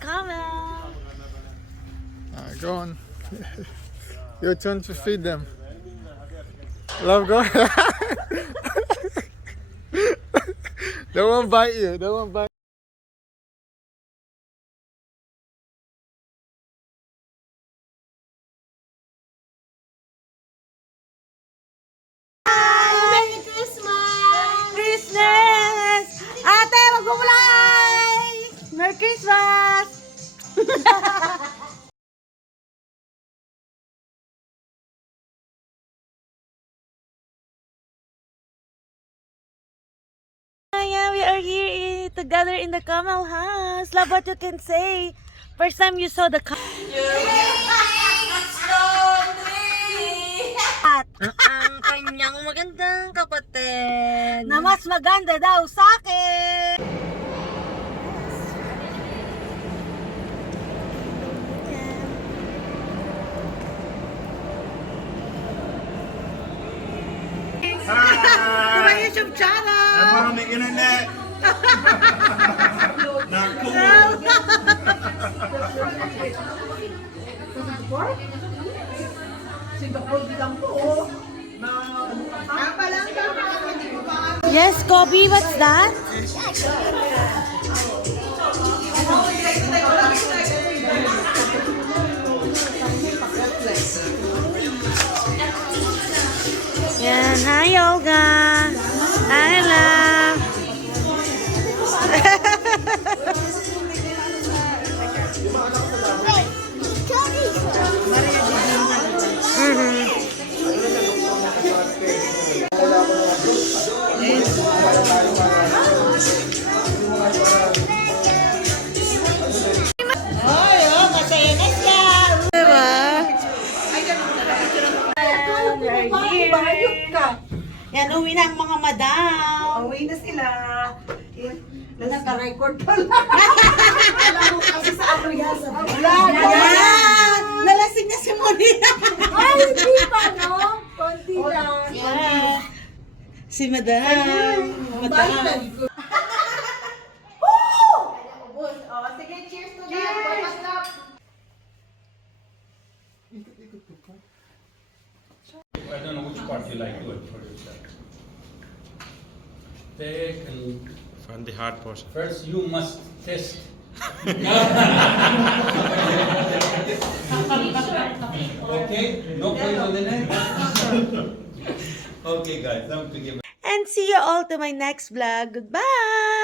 camel. Go on. Your turn to feed them. Love, go. They won't bite you. They won't bite. Merry Christmas! Christmas! Ate, magpupulay! Merry Christmas! Yeah, we are here together in the Camel house. Love what you can say. First time you saw the ang kanyang magandang kapatid na mas maganda daw sa akin. My YouTube channel. I'm on the internet. Not cool. Yes, Kobe, what's that? Yan, hi Olga. Hi love. Yan, uwi na ang mga madam. Uwi na sila. Naka-record pala. Alam mo kasi sa ano yan. Yan! Nalasing na si Monina. Ay, hindi pa, no? Konti lang. Yan. Si madam. Madam. Sige, cheers to that. I don't know which part you like to it for yourself. Take and Find the hard portion. first you must test. Okay, no place on the neck. Okay, guys, now to give. And see you all to my next vlog. Goodbye!